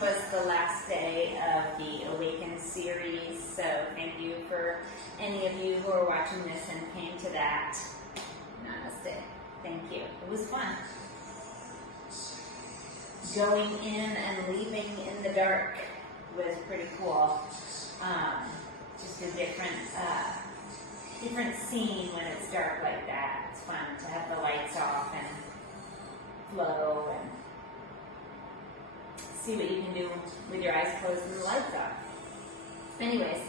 was the last day of the Awaken series, so thank you for any of you who are watching this and came to that. Namaste. Thank you. It was fun. Going in and leaving in the dark was pretty cool. Just a different scene when it's dark like that. It's fun to have the lights off and flow and see what you can do with your eyes closed and the lights off. Anyways,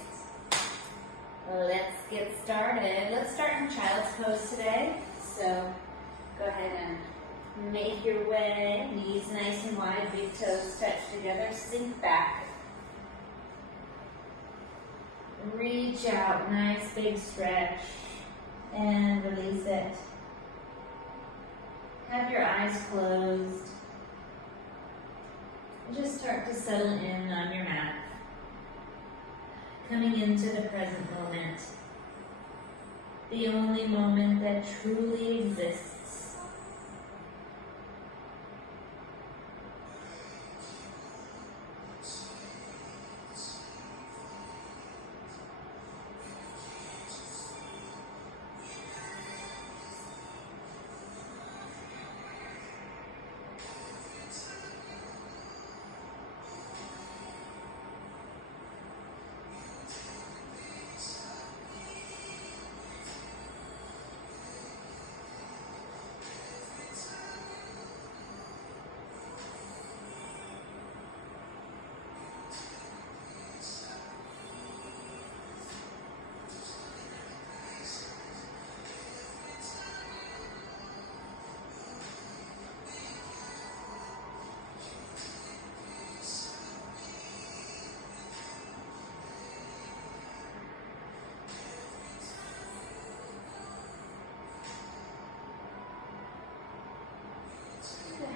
let's get started. Let's start in child's pose today. So go ahead and make your way. Knees nice and wide, big toes touch together. Sink back. Reach out, nice big stretch, and release it. Have your eyes closed. Just start to settle in on your mat. Coming into the present moment. The only moment that truly exists.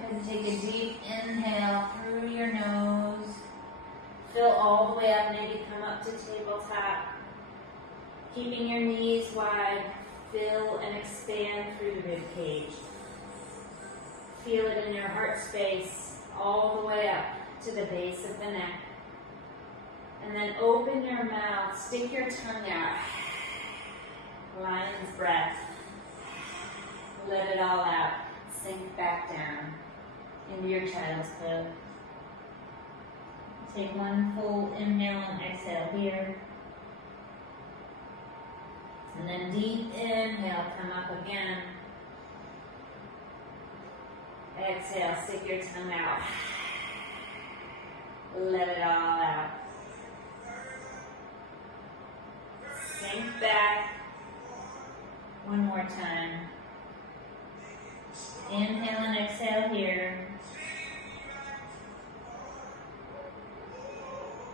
And take a deep inhale through your nose. Fill all the way up, maybe come up to tabletop. Keeping your knees wide, fill and expand through the rib cage. Feel it in your heart space, all the way up to the base of the neck. And then open your mouth, stick your tongue out. Lion's breath. Let it all out. Sink back down into your child's pose. Take one full inhale and exhale here. And then deep inhale, come up again. Exhale, stick your tongue out. Let it all out. Sink back. One more time. Inhale and exhale here.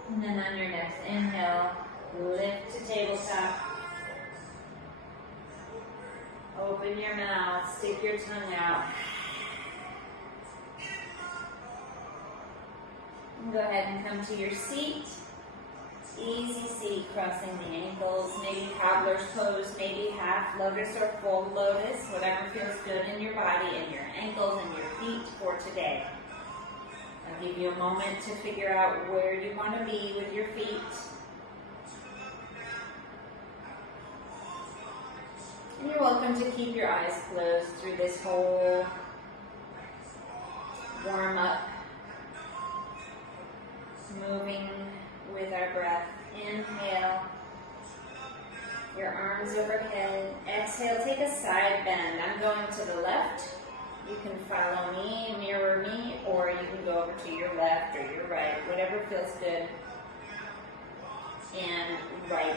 And then on your next inhale, lift to tabletop. Open your mouth, stick your tongue out. And go ahead and come to your seat. Easy seat, crossing the ankles, maybe cobbler's pose, maybe half lotus or full lotus, whatever feels good in your body and your ankles and your feet for today. I'll give you a moment to figure out where you want to be with your feet. And you're welcome to keep your eyes closed through this whole warm up, moving with our breath. Inhale, your arms overhead. Exhale, take a side bend. I'm going to the left. You can follow me, mirror me, or you can go over to your left or your right, whatever feels good. And right.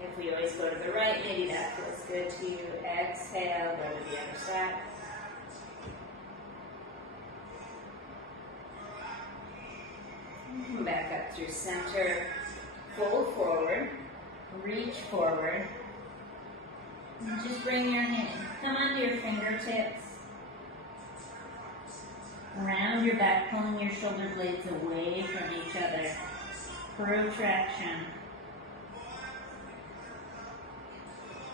If we always go to the right, maybe that feels good to you. Exhale, go to the other side. Come back up through center, fold forward, reach forward. And just bring your hand, come onto your fingertips. Round your back, pulling your shoulder blades away from each other. Protraction.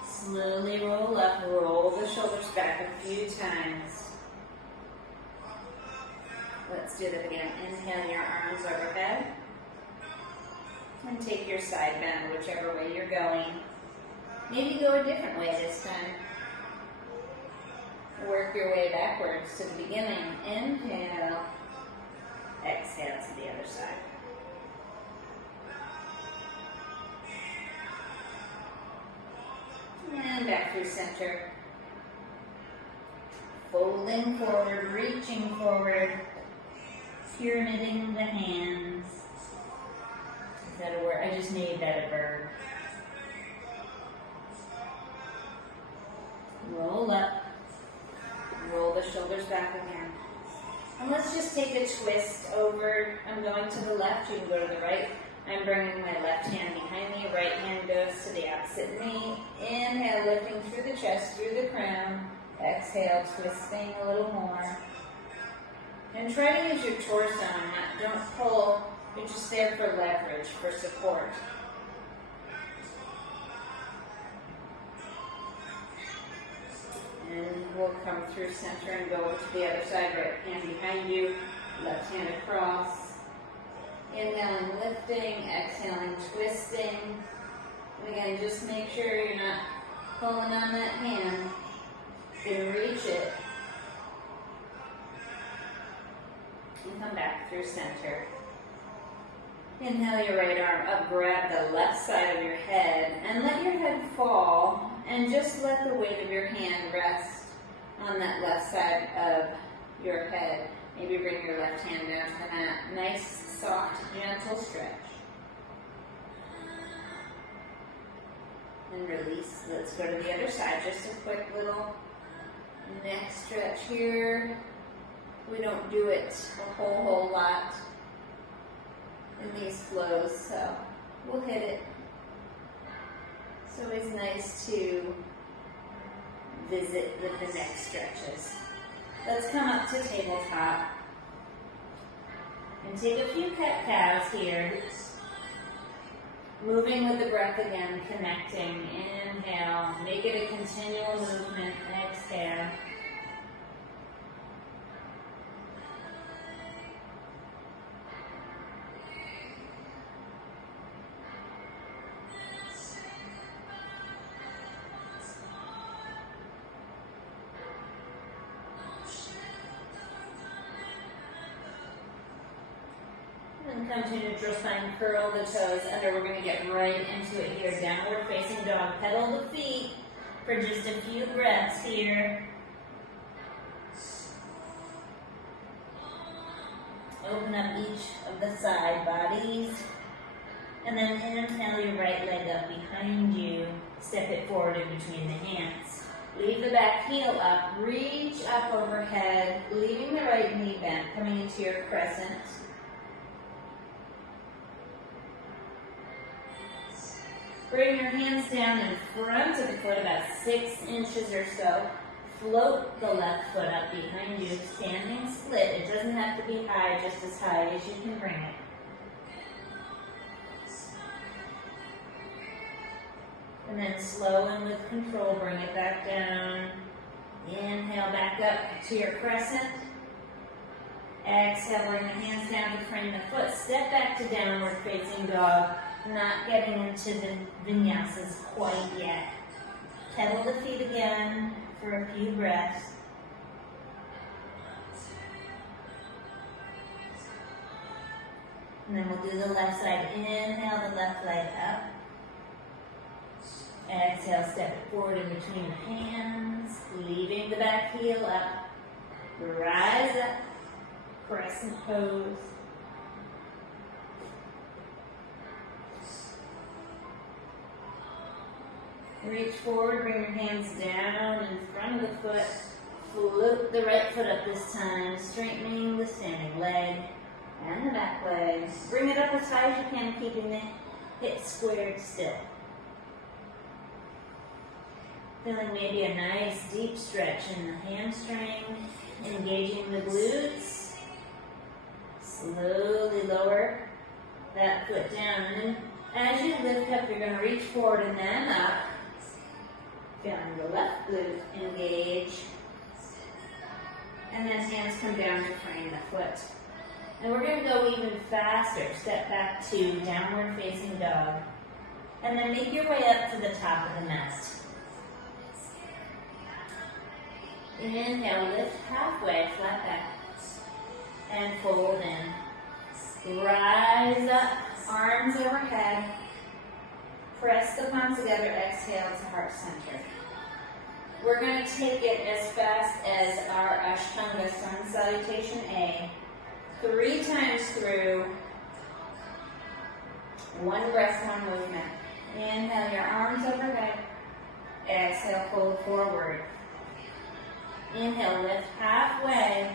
Slowly roll up, roll the shoulders back a few times. Let's do that again. Inhale your arms overhead. And take your side bend whichever way you're going. Maybe go a different way this time. Work your way backwards to the beginning. Inhale. Exhale to the other side. And back through center. Folding forward, reaching forward, pyramiding the hands. Is that a word? I just made that a verb. Roll up. Roll the shoulders back again. And let's just take a twist over. I'm going to the left, you can go to the right. I'm bringing my left hand behind me, right hand goes to the opposite knee. Inhale, lifting through the chest, through the crown. Exhale, twisting a little more. And try to use your torso on that. Don't pull, you're just there for leverage, for support. And we'll come through center and go to the other side, right hand behind you, left hand across. Inhaling, lifting, exhaling, twisting. And again, just make sure you're not pulling on that hand. You can reach it. And come back through center. Inhale your right arm up, grab the left side of your head, and let your head fall, and just let the weight of your hand rest on that left side of your head. Maybe bring your left hand down to the mat. Nice, soft, gentle stretch. And release. Let's go to the other side. Just a quick little neck stretch here. We don't do it a whole lot in these flows, so we'll hit it. It's always nice to visit with the neck stretches. Let's come up to tabletop and take a few cat-cows here. Moving with the breath again, connecting. Inhale, make it a continual movement. Exhale. And come to neutral spine, curl the toes under. We're going to get right into it here. Downward facing dog. Pedal the feet for just a few breaths here. Open up each of the side bodies. And then inhale your right leg up behind you. Step it forward in between the hands. Leave the back heel up. Reach up overhead, leaving the right knee bent, coming into your crescent. Bring your hands down in front of the foot, about 6 inches or so. Float the left foot up behind you, standing split. It doesn't have to be high, just as high as you can bring it. And then slow and with control, bring it back down. Inhale back up to your crescent. Exhale, bring the hands down to frame the foot. Step back to downward facing dog. Not getting into the vinyasas quite yet. Pedal the feet again for a few breaths. And then we'll do the left side. Inhale the left leg up. Exhale, step it forward in between the hands, leaving the back heel up. Rise up, crescent pose. Reach forward, bring your hands down in front of the foot. Float the right foot up this time, straightening the standing leg and the back leg. Bring it up as high as you can, keeping the hips squared still. Feeling maybe a nice deep stretch in the hamstring, engaging the glutes. Slowly lower that foot down. And then as you lift up, you're going to reach forward and then up. Feeling the left glute engage. And then hands come down to frame the foot. And we're going to go even faster. Step back to downward facing dog. And then make your way up to the top of the nest. Inhale, lift halfway, flat back. And fold in. Rise up, arms overhead. Press the palms together, exhale to heart center. We're going to take it as fast as our Ashtanga Sun Salutation A. 3 times through. 1 breath, 1 movement. Inhale, your arms overhead. Exhale, fold forward. Inhale, lift halfway.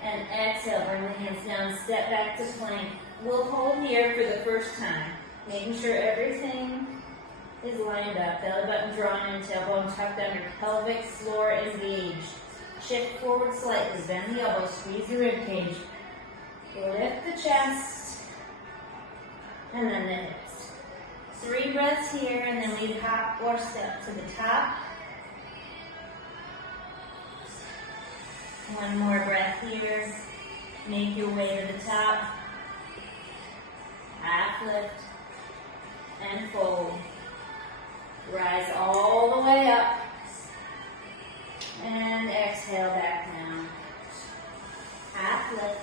And exhale, bring the hands down, step back to plank. We'll hold here for the first time, making sure everything is lined up. Belly button drawn in, tailbone tucked under, pelvic floor engaged. Shift forward slightly, bend the elbows, squeeze the rib cage. Lift the chest, and then the hips. 3 breaths here, and then we hop or step to the top. 1 more breath here. Make your way to the top. Half lift and fold. Rise all the way up. And exhale back down. Half lift.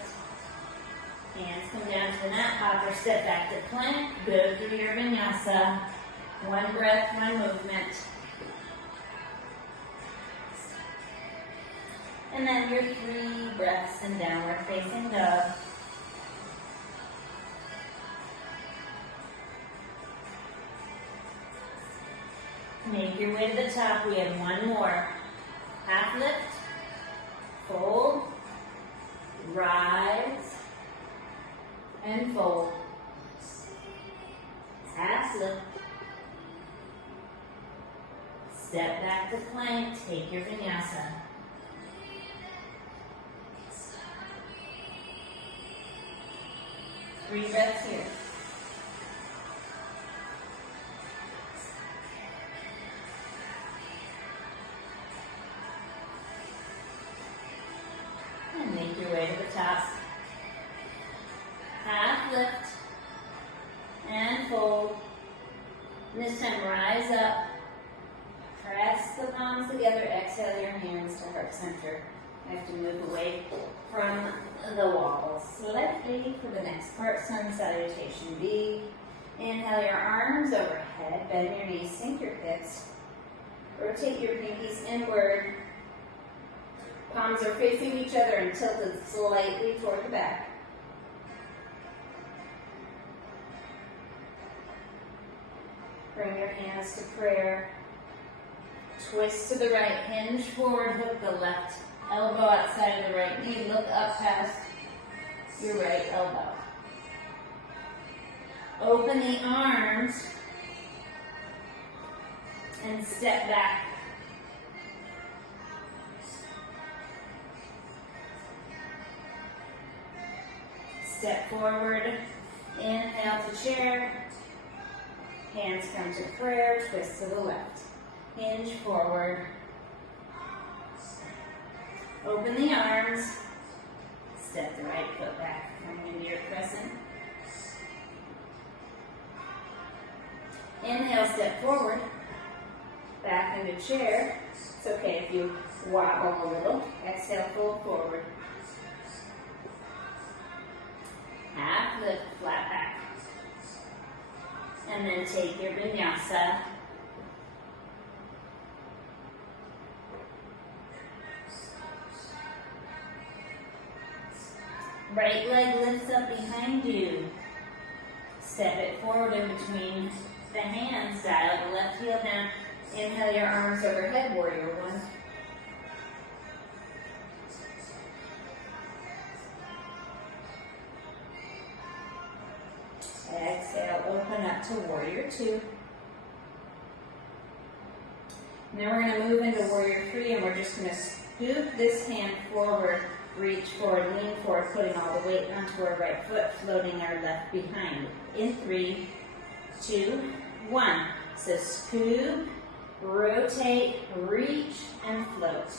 Hands come down to the mat hopper. Step back to plank. Go through your vinyasa. 1 breath, 1 movement. And then your 3 breaths in downward facing dog. Make your way to the top. We have 1 more. Half lift, fold, rise, and fold. Half lift. Step back to plank. Take your vinyasa. Three breaths here. And make your way to the top. Half lift and fold. And this time rise up. Press the palms together. Exhale your hands to heart center. I have to move away from the walls. So let's be for the next part, Sun Salutation B. Inhale your arms overhead, bend your knees, sink your hips. Rotate your pinkies inward. Palms are facing each other and tilted slightly toward the back. Bring your hands to prayer. Twist to the right, hinge forward, hook the left elbow outside of the right knee. Look up past your right elbow. Open the arms and step back. Step forward. Inhale to chair. Hands come to prayer. Twist to the left. Hinge forward. Open the arms. Step the right foot back. Coming into your crescent. Inhale, step forward. Back into chair. It's okay if you wobble a little. Exhale, fold forward. Half lift, flat back. And then take your vinyasa. Right leg lifts up behind you. Step it forward in between the hands. Dial the left heel down. Inhale your arms overhead, warrior one. Exhale, open up to warrior two. Now we're going to move into warrior three, and we're just going to scoop this hand forward. Reach forward, lean forward, putting all the weight onto our right foot, floating our left behind. In 3, 2, 1. So scoop, rotate, reach, and float.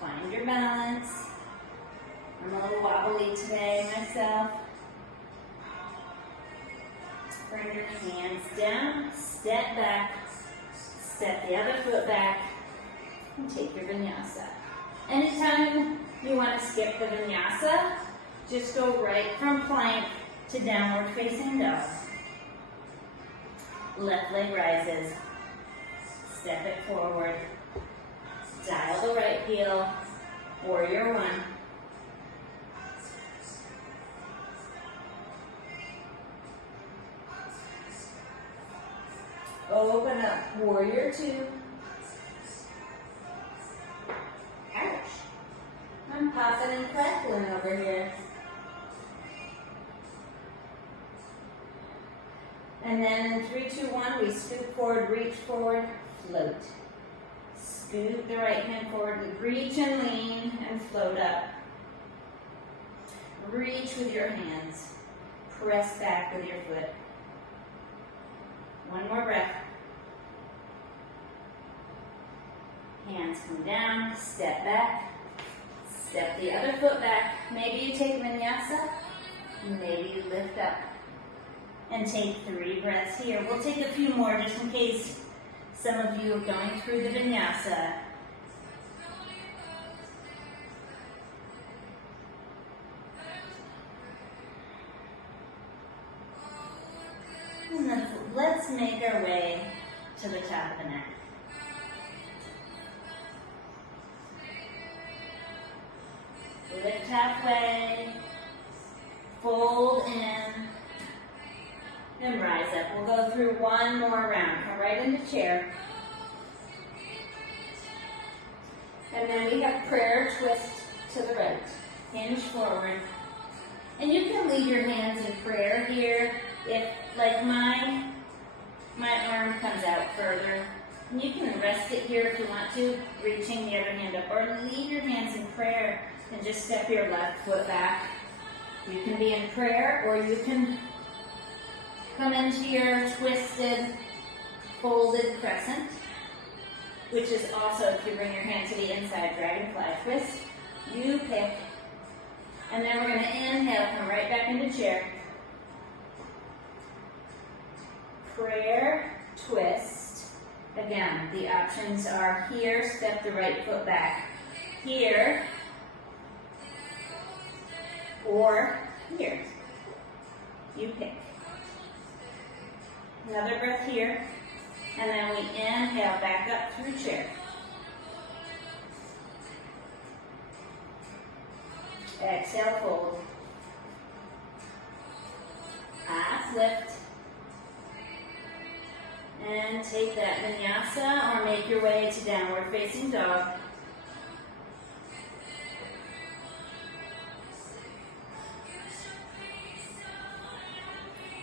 Find your balance. I'm a little wobbly today myself. Bring your hands down, step back, step the other foot back, and take your vinyasa. Anytime you want to skip the vinyasa, just go right from plank to downward facing dog. Left leg rises. Step it forward. Dial the right heel. Warrior one. Open up. Warrior two. Ouch. I'm popping and crackling over here. And then in 3, 2, 1, we scoot forward, reach forward, float. Scoot the right hand forward, reach and lean and float up. Reach with your hands. Press back with your foot. One more breath. Hands come down, step back. Step the other foot back. Maybe you take vinyasa, maybe you lift up. And take 3 breaths here. We'll take a few more just in case some of you are going through the vinyasa. And let's make our way to the top of the mat. Lift halfway, fold in, and rise up. We'll go through one more round. Come right into chair. And then we have prayer twist to the right. Hinge forward. And you can leave your hands in prayer here. If, like my arm comes out further. And you can rest it here if you want to, reaching the other hand up. Or leave your hands in prayer and just step your left foot back. You can be in prayer, or you can come into your twisted, folded crescent, which is also, if you bring your hand to the inside, dragonfly twist. You pick. And then we're going to inhale, come right back into chair. Prayer, twist. Again, the options are here, step the right foot back. Here, or here. You pick. Another breath here, and then we inhale back up through chair. Exhale, fold. Half lift. And take that vinyasa or make your way to downward facing dog.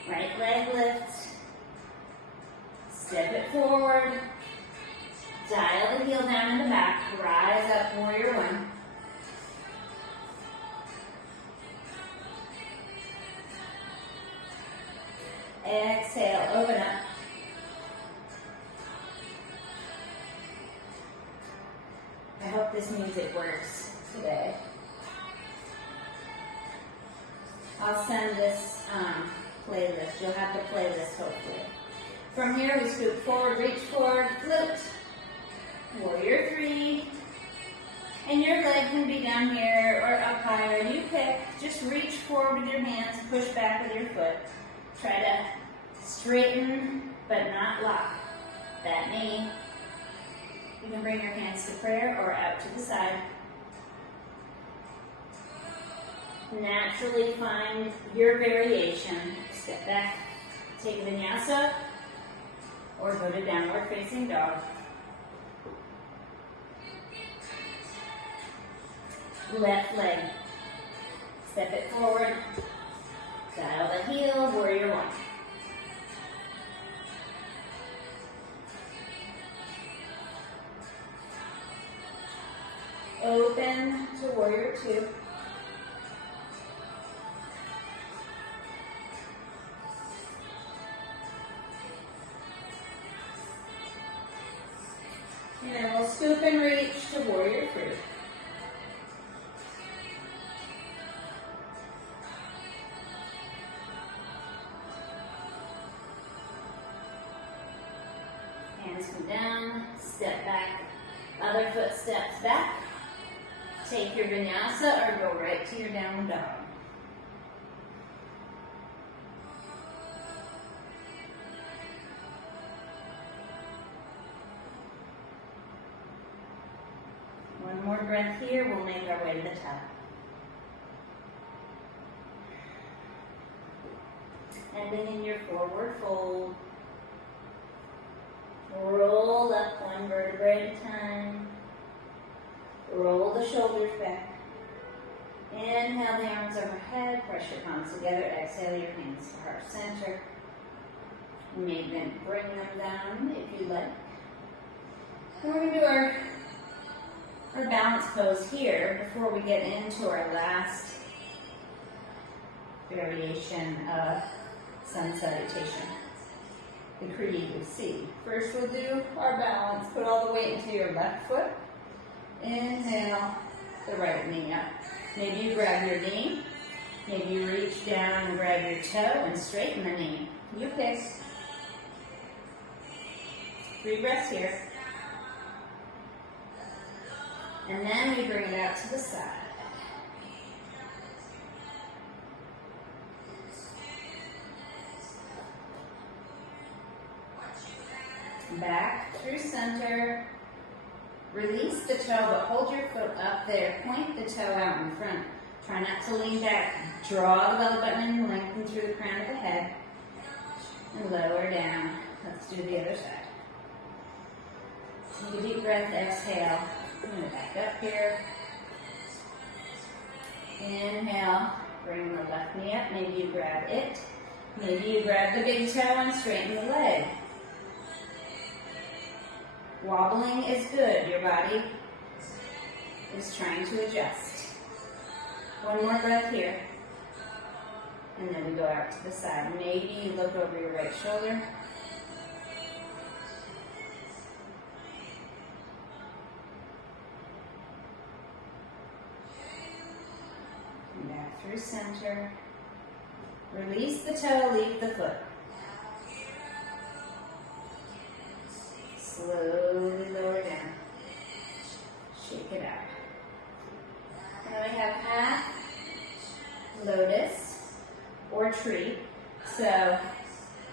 Right leg lifts. Step it forward. Dial the heel down in the back. Rise up, warrior one. Exhale, open up. I hope this music works today. I'll send this playlist. You'll have the playlist hopefully. From here, we scoot forward, reach forward, float. Warrior three. And your leg can be down here or up higher. You pick. Just reach forward with your hands, push back with your foot. Try to straighten, but not lock that knee. You can bring your hands to prayer or out to the side. Naturally find your variation. Step back, take vinyasa, or go to downward facing dog. Left leg. Step it forward. Dial the heel, warrior one. Open to warrior two. And then we'll scoop and reach to warrior three. come down, step back, other foot steps back. Take your vinyasa or go right to your downward dog. One more breath here, we'll make our way to the top. Ending in your forward fold. Roll up one vertebrae at a time. Roll the shoulders back. Inhale the arms overhead, press your palms together. Exhale your hands to heart center. You may then bring them down if you like. And we're going to do our balance pose here before we get into our last variation of sun salutation, the creative C. First we'll do our balance. Put all the weight into your left foot. Inhale the right knee up. Maybe you grab your knee. Maybe you reach down and grab your toe and straighten the knee. You pick. 3 breaths here. And then we bring it out to the side. Back through center. Release the toe, but hold your foot up there. Point the toe out in front. Try not to lean back. Draw the belly button and lengthen through the crown of the head. And lower down. Let's do the other side. Take a deep breath, exhale. I'm going to back up here. Inhale. Bring the left knee up. Maybe you grab it. Maybe you grab the big toe and straighten the leg. Wobbling is good. Your body is trying to adjust. One more breath here. And then we go out to the side. Maybe you look over your right shoulder. And back through center. Release the toe, leave the foot. Slowly lower down. Shake it out. And then we have half lotus or tree. So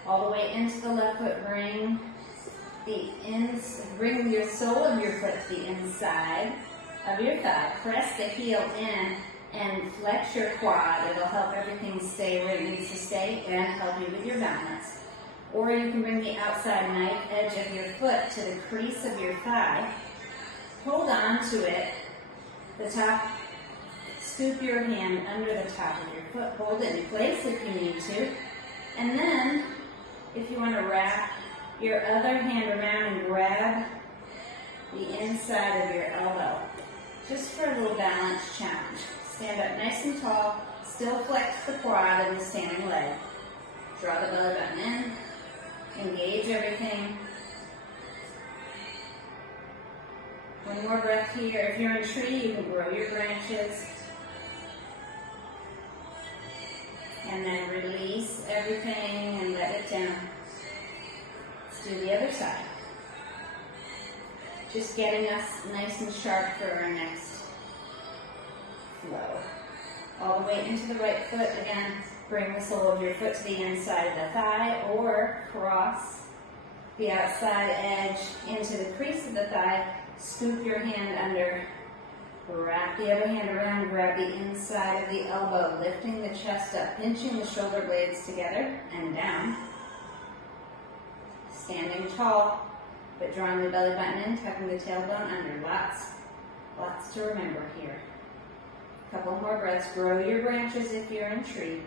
all the way into the left foot, bring your sole of your foot to the inside of your thigh. Press the heel in and flex your quad. It'll help everything stay where it needs to stay and help you with your balance. Or you can bring the outside knife edge of your foot to the crease of your thigh. Hold on to it. The top, scoop your hand under the top of your foot. Hold it in place if you need to. And then, if you want to wrap your other hand around and grab the inside of your elbow. Just for a little balance challenge. Stand up nice and tall. Still flex the quad and the standing leg. Draw the belly button in. Engage everything. One more breath here. If you're in a tree, you can grow your branches. And then release everything and let it down. Let's do the other side. Just getting us nice and sharp for our next flow. All the way into the right foot. Again, bring the sole of your foot to the inside of the thigh or cross the outside edge into the crease of the thigh. Scoop your hand under. Wrap the other hand around. Grab the inside of the elbow, lifting the chest up, pinching the shoulder blades together and down. Standing tall, but drawing the belly button in, tucking the tailbone under. Lots to remember here. Couple more breaths. Grow your branches if you're in tree.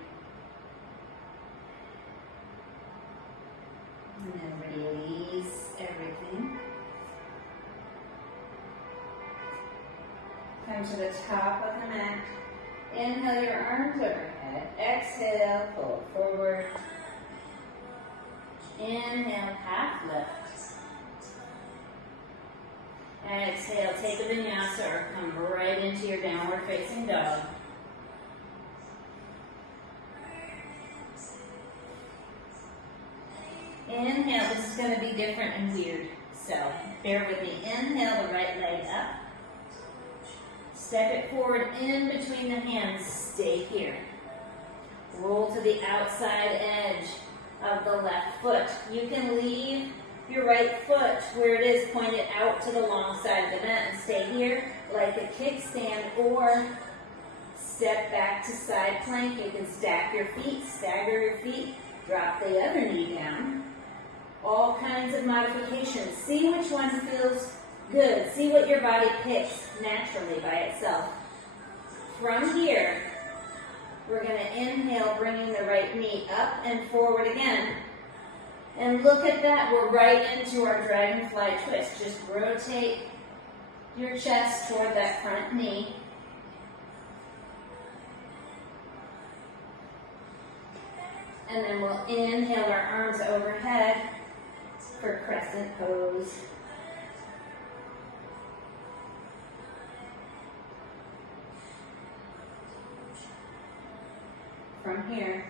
And then release everything. Come to the top of the mat. Inhale your arms overhead. Exhale, fold forward. Inhale, half lift. Exhale, take a vinyasa or come right into your downward facing dog. Inhale, this is going to be different and weird. So bear with me. Inhale the right leg up. Step it forward in between the hands. Stay here. Roll to the outside edge of the left foot. You can leave your right foot where it is pointed out to the long side of the mat and stay here like a kickstand, or step back to side plank. You can stack your feet, stagger your feet, drop the other knee down. All kinds of modifications. See which one feels good. See what your body picks naturally by itself. From here, we're going to inhale, bringing the right knee up and forward again. And look at that, we're right into our dragonfly twist. Just rotate your chest toward that front knee. And then we'll inhale our arms overhead for crescent pose. From here,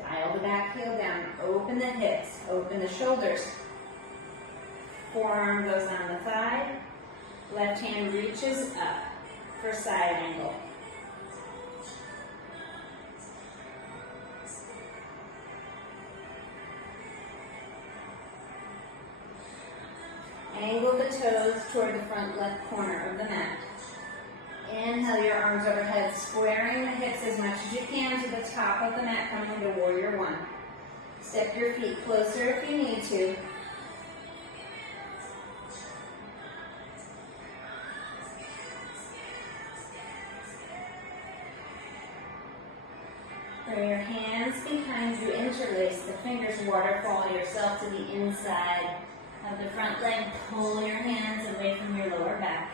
dial the back heel down, open the hips, open the shoulders. Forearm goes on the thigh, left hand reaches up for side angle. Angle the toes toward the front left corner of the mat. Inhale your arms overhead, squaring the hips as much as you can to the top of the mat, coming to warrior one. Step your feet closer if you need to. Bring your hands behind you, interlace the fingers, waterfall yourself to the inside of the front leg. Pull your hands away from your lower back.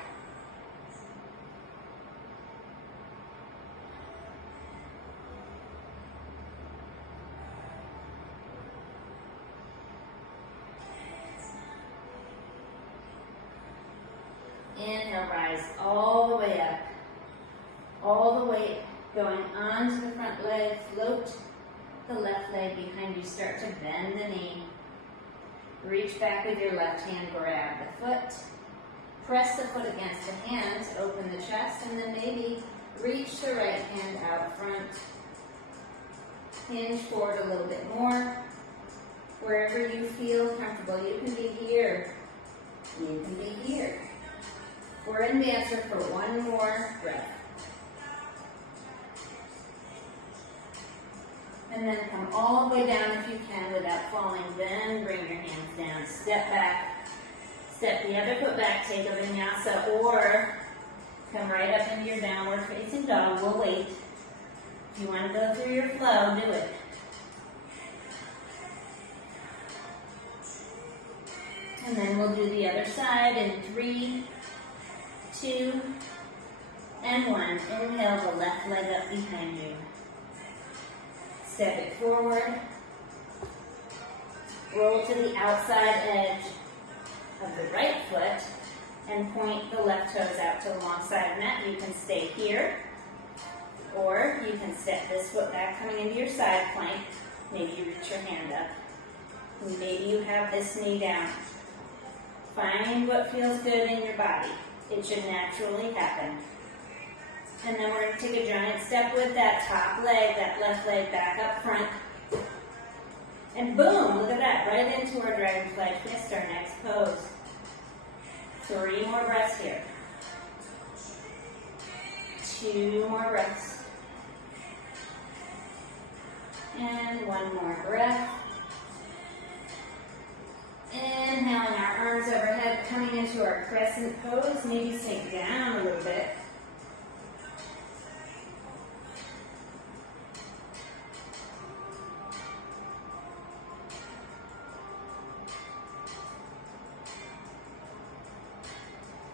Inhale, rise all the way up. All the way going onto the front leg. Float the left leg behind you. Start to bend the knee. Reach back with your left hand, grab the foot. Press the foot against the hands, open the chest, and then maybe reach the right hand out front. Hinge forward a little bit more. Wherever you feel comfortable. You can be here. You can be here. We're in dancer for one more breath. And then come all the way down if you can without falling. Then bring your hands down. Step back. Step the other foot back. Take a vinyasa, or come right up into your downward facing dog. We'll wait. If you want to go through your flow, do it. And then we'll do the other side in 3, 2, and 1. Inhale the left leg up behind you. Step it forward. Roll to the outside edge of the right foot and point the left toes out to the long side of the mat. You can stay here, or you can step this foot back coming into your side plank. Maybe you reach your hand up. Maybe you have this knee down. Find what feels good in your body. It should naturally happen. And then we're going to take a giant step with that top leg, that left leg back up front. And boom, look at that, right into our dragonfly twist, our next pose. 3 more breaths here. 2 more breaths. And 1 more breath. Inhaling our arms overhead, coming into our crescent pose. Maybe sink down a little bit.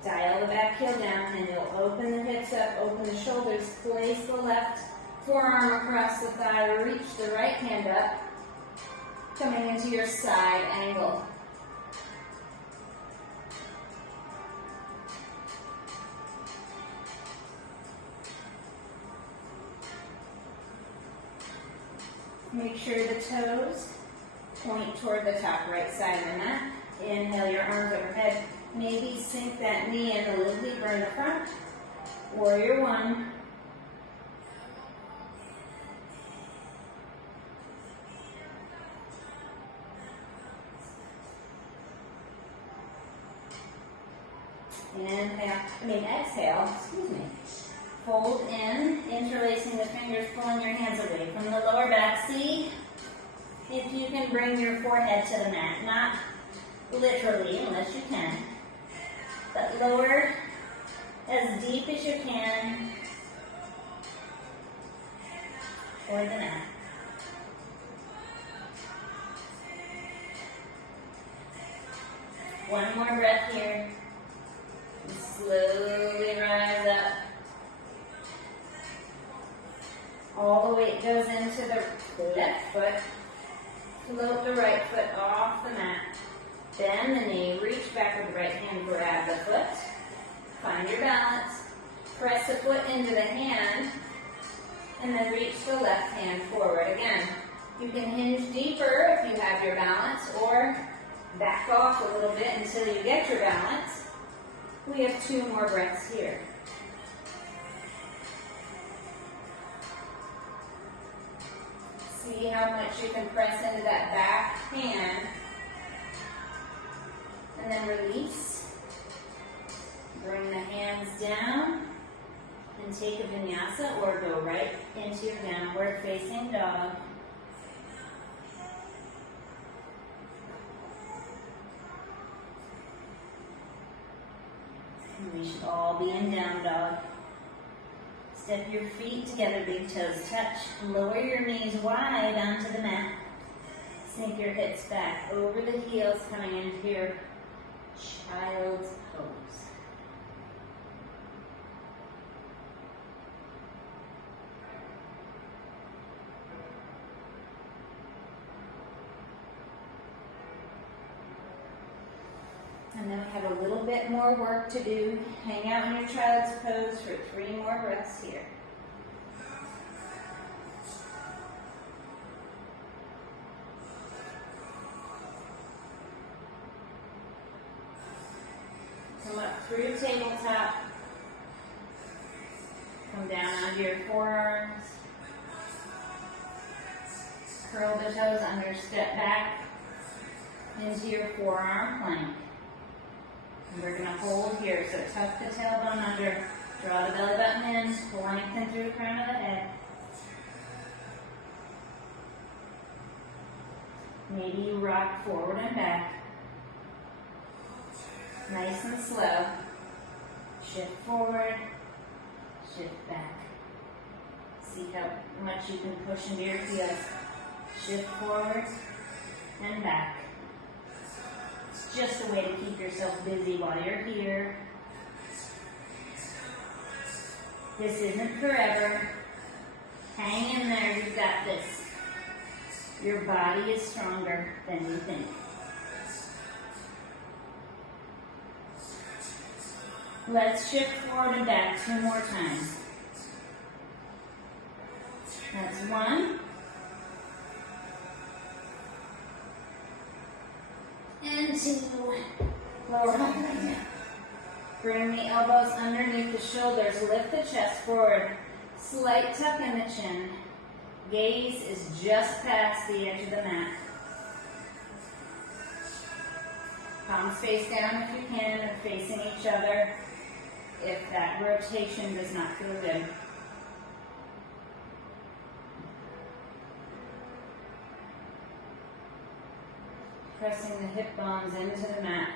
Dial the back heel down, and you'll open the hips up, open the shoulders, place the left forearm across the thigh, reach the right hand up, coming into your side angle. Make sure the toes point toward the top right side of the mat. Inhale your arms overhead. Maybe sink that knee in the leg lever in the front. Warrior one. Exhale, excuse me. Fold in, interlacing the fingers, pulling your hands away from the lower back. See if you can bring your forehead to the mat. Not literally, unless you can. But lower as deep as you can toward the mat. One more breath here. Slowly rise up. All the weight goes into the left foot. Float the right foot off the mat. Bend the knee, reach back with the right hand, grab the foot. Find your balance. Press the foot into the hand, and then reach the left hand forward. Again, you can hinge deeper if you have your balance, or back off a little bit until you get your balance. We have 2 more breaths here. See how much you can press into that back hand. And then release. Bring the hands down and take a vinyasa or go right into your downward facing dog. And we should all be in down dog. Step your feet together, big toes touch. Lower your knees wide onto the mat. Sink your hips back over the heels, coming into your child's pose. And then we have a little bit more work to do. Hang out in your child's pose for 3 more breaths here. Come up through tabletop. Come down onto your forearms. Curl the toes under, step back into your forearm plank. And we're going to hold here, so tuck the tailbone under, draw the belly button in, lengthen through the crown of the head. Maybe you rock forward and back. Nice and slow. Shift forward, shift back. See how much you can push into your heels. Shift forward and back. It's just a way to keep yourself busy while you're here. This isn't forever. Hang in there, you've got this. Your body is stronger than you think. Let's shift forward and back 2 more times. That's 1. And 2. Lower back right now. Bring the elbows underneath the shoulders. Lift the chest forward. Slight tuck in the chin. Gaze is just past the edge of the mat. Palms face down if you can, or facing each other if that rotation does not feel good. Pressing the hip bones into the mat.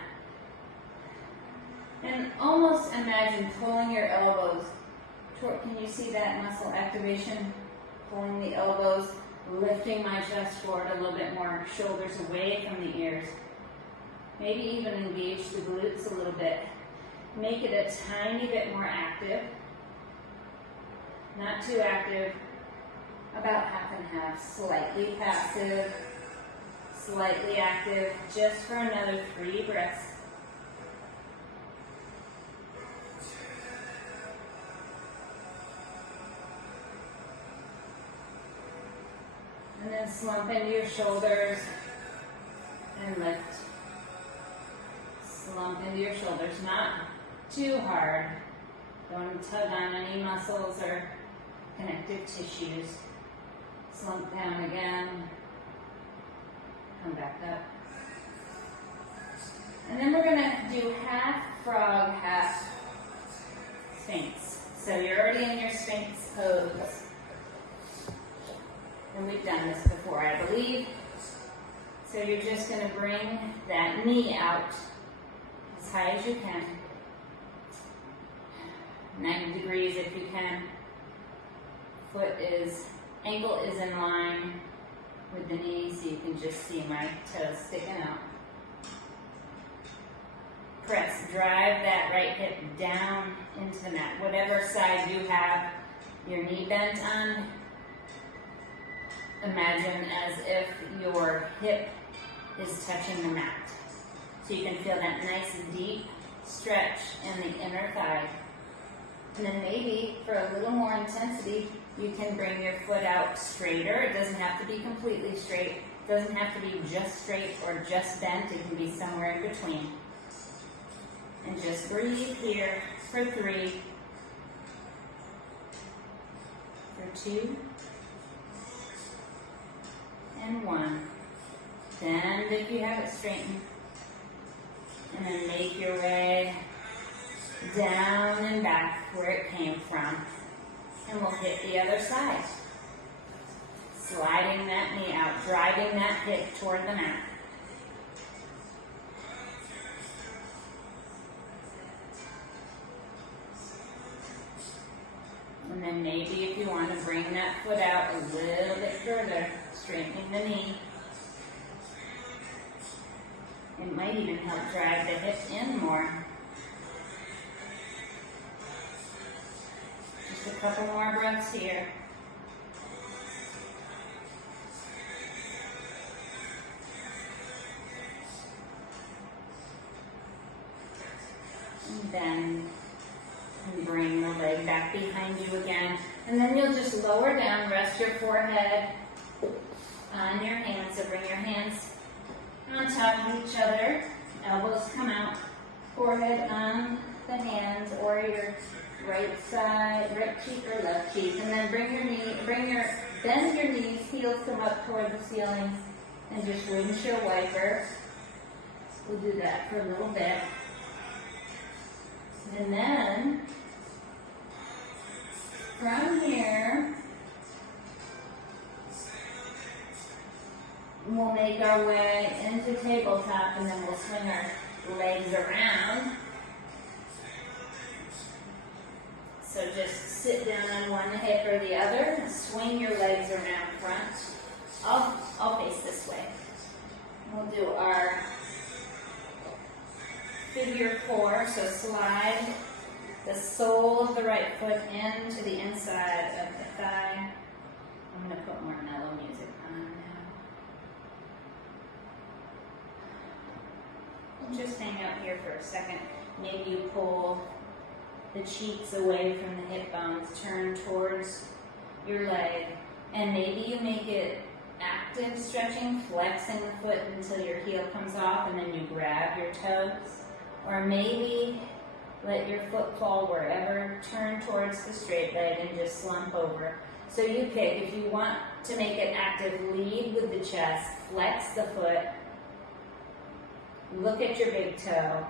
And almost imagine pulling your elbows toward, can you see that muscle activation? Pulling the elbows, lifting my chest forward a little bit more, shoulders away from the ears. Maybe even engage the glutes a little bit. Make it a tiny bit more active. Not too active, about half and half. Slightly passive, slightly active, just for another 3 breaths. And then slump into your shoulders and lift. slump into your shoulders, not too hard. Don't tug on any muscles or connective tissues. Slump down again. Come back up. And then we're going to do half frog, half sphinx. So you're already in your sphinx pose. And we've done this before, I believe. So you're just going to bring that knee out as high as you can. 90 degrees if you can. Ankle is in line with the knee, so you can just see my toes sticking out. Press, drive that right hip down into the mat. Whatever side you have your knee bent on, imagine as if your hip is touching the mat. So you can feel that nice deep stretch in the inner thigh. And then maybe for a little more intensity, you can bring your foot out straighter. It doesn't have to be completely straight. It doesn't have to be just straight or just bent. It can be somewhere in between. And just breathe here for 3, for 2, and 1. Bend if you have it straightened. And then make your way down and back where it came from. And we'll hit the other side. Sliding that knee out, driving that hip toward the mat. And then maybe if you want to bring that foot out a little bit further, straightening the knee. It might even help drive the hip in more. Just a couple more breaths here. And then bring the leg back behind you again. And then you'll just lower down, rest your forehead on your hands. So bring your hands on top of each other. Elbows come out. Forehead on the hands or your right side, right cheek or left cheek. And then bend your knees, heels come up toward the ceiling. And just windshield wiper. We'll do that for a little bit. And then, from here, we'll make our way into tabletop and then we'll swing our legs around. So just sit down on one hip or the other and swing your legs around front. I'll face this way. We'll do our figure 4, so slide the sole of the right foot into the inside of the thigh. I'm going to put more mellow music on now. Just hang out here for a second. Maybe you pull the cheeks away from the hip bones, turn towards your leg, and maybe you make it active stretching, flexing the foot until your heel comes off and then you grab your toes. Or maybe let your foot fall wherever, turn towards the straight leg and just slump over. So you pick, if you want to make it active, lead with the chest, flex the foot, look at your big toe,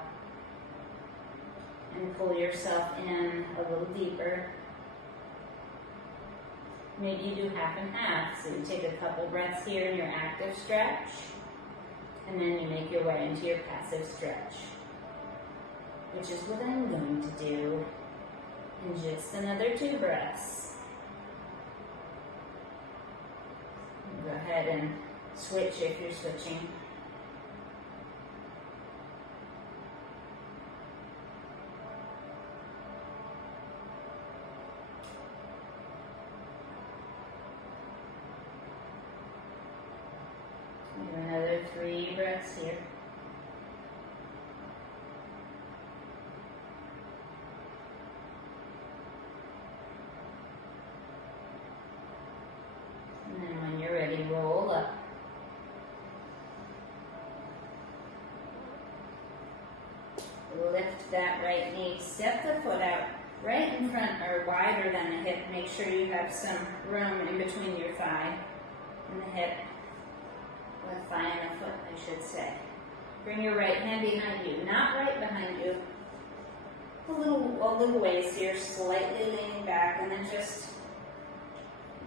and pull yourself in a little deeper. Maybe you do half and half, so you take a couple breaths here in your active stretch, and then you make your way into your passive stretch, which is what I'm going to do in just another 2 breaths. Go ahead and switch if you're switching. Do another 3 breaths here. And then when you're ready, roll up. that right knee. Step the foot out right in front or wider than the hip. Make sure you have some room in between your thigh and the hip, or the thigh and the foot, I should say. Bring your right hand behind you, not right behind you. A little ways here, slightly leaning back, and then just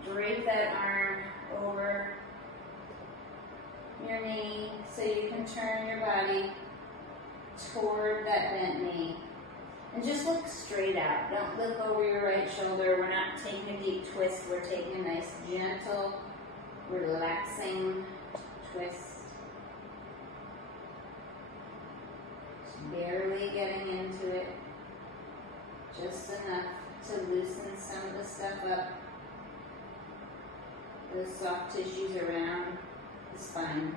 drape that arm over your knee so you can turn your body toward that bent knee. And just look straight out. Don't look over your right shoulder. We're not taking a deep twist. We're taking a nice, gentle, relaxing twist. Just barely getting into it. Just enough to loosen some of the stuff up. Those soft tissues around the spine.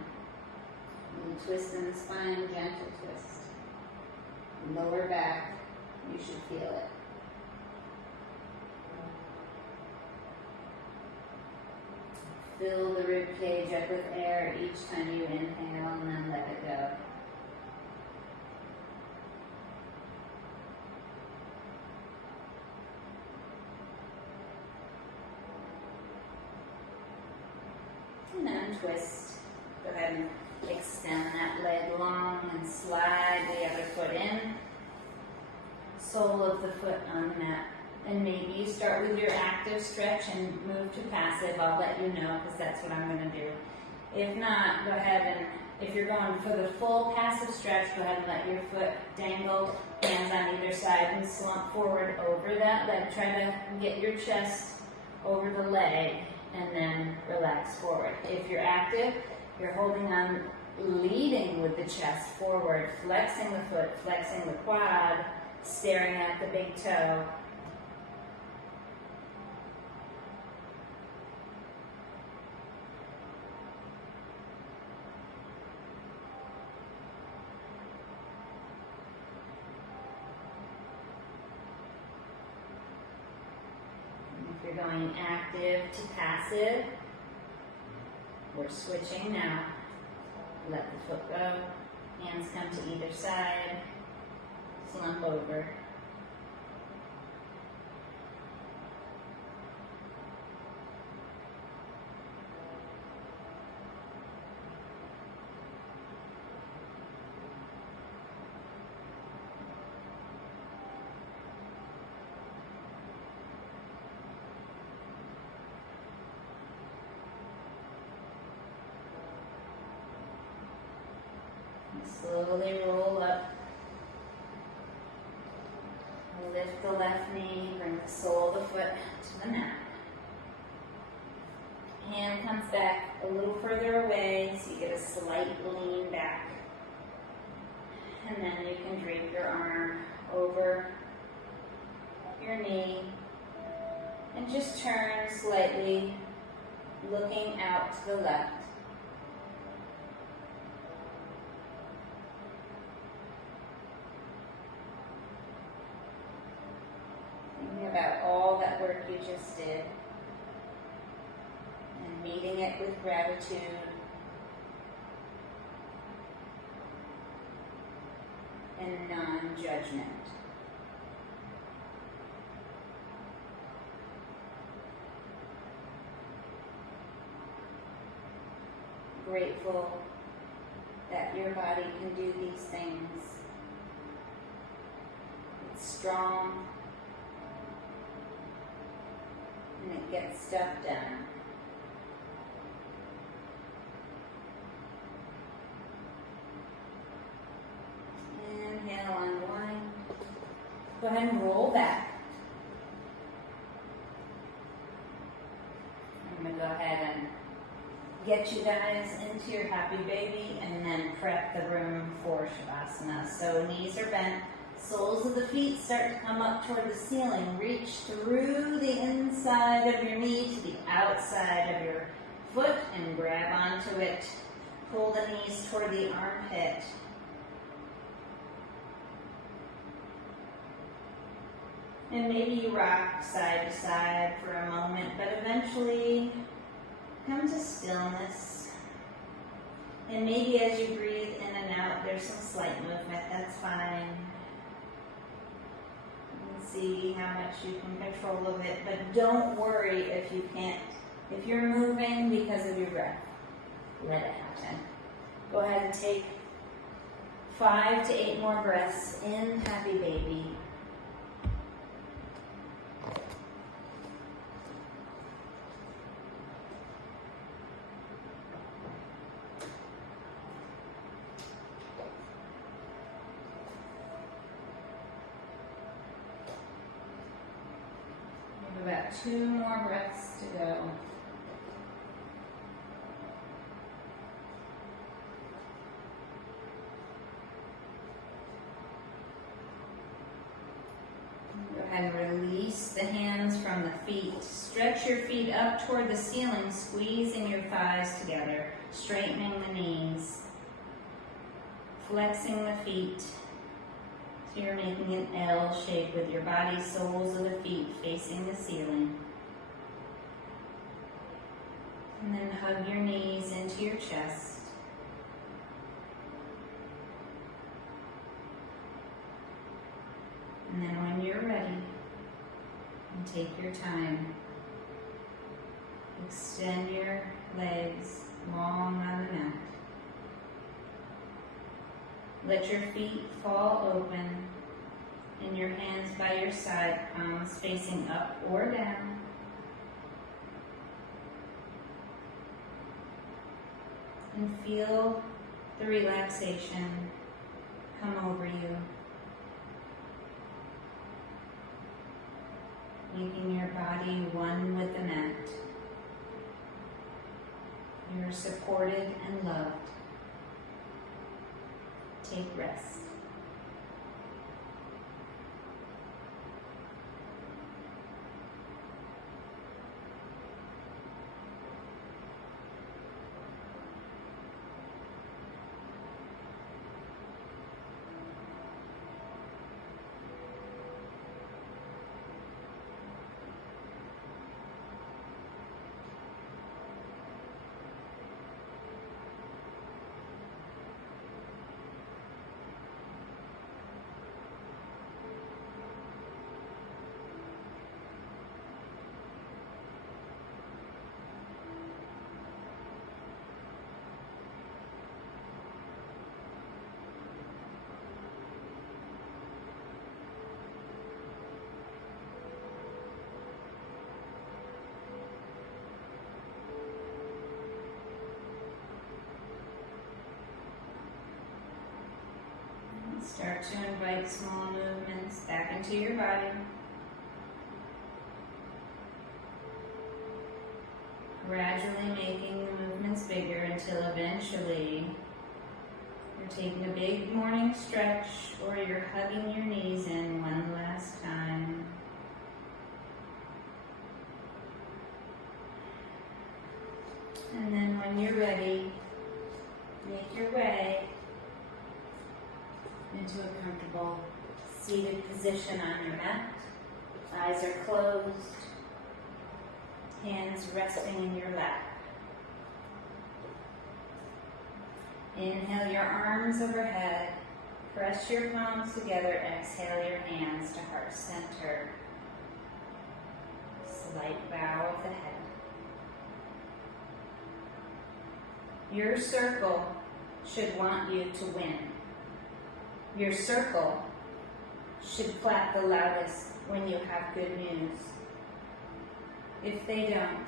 And twist in the spine, gentle twist. Lower back. You should feel it. Fill the rib cage up with air each time you inhale, and then let it go. And then twist. Go ahead and extend that leg long and slide the other foot in. Sole of the foot on the mat. And maybe you start with your active stretch and move to passive. I'll let you know because that's what I'm going to do. If not, go ahead and, if you're going for the full passive stretch, go ahead and let your foot dangle, hands on either side, and slump forward over that leg. Try to get your chest over the leg and then relax forward. If you're active, you're holding on, leading with the chest forward, flexing the foot, flexing the quad, staring at the big toe. And if you're going active to passive, we're switching now. Let the foot go, hands come to either side. Slump over. And slowly roll up. Lift the left knee, bring the sole of the foot to the mat. Hand comes back a little further away so you get a slight lean back. And then you can drape your arm over your knee and just turn slightly, looking out to the left. About all that work you just did and meeting it with gratitude and non-judgment. Grateful that your body can do these things. It's strong. And it gets stuff done. Inhale, unwind. Go ahead and roll back. I'm going to go ahead and get you guys into your happy baby and then prep the room for Shavasana. So knees are bent. Soles of the feet start to come up toward the ceiling. Reach through the inside of your knee to the outside of your foot and grab onto it. Pull the knees toward the armpit. And maybe you rock side to side for a moment, but eventually come to stillness. And maybe as you breathe in and out, there's some slight movement. That's fine. and see how much you can control of it, but don't worry if you can't. If you're moving because of your breath, let it happen. Go ahead and take 5 to 8 more breaths in, happy baby. We have about 2 more breaths to go. Go ahead and release the hands from the feet. Stretch your feet up toward the ceiling, squeezing your thighs together, straightening the knees, flexing the feet. So you're making an L shape with your body, soles of the feet facing the ceiling. And then hug your knees into your chest. And then when you're ready, and take your time, extend your legs long on the mat. Let your feet fall open and your hands by your side, palms facing up or down. And feel the relaxation come over you, making your body one with the mat. You are supported and loved. Take rest. Start to invite small movements back into your body. Gradually making the movements bigger until eventually you're taking a big morning stretch or you're hugging your knees in one last time. And then when you're ready, make your way into a comfortable seated position on your mat. Eyes are closed, hands resting in your lap. Inhale your arms overhead, press your palms together, exhale your hands to heart center. Slight bow of the head. Your circle should want you to win. Your circle should clap the loudest when you have good news. If they don't,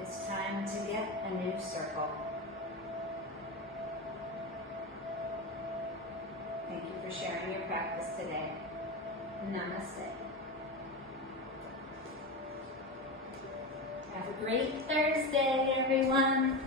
it's time to get a new circle. Thank you for sharing your practice today. Namaste. Have a great Thursday, everyone.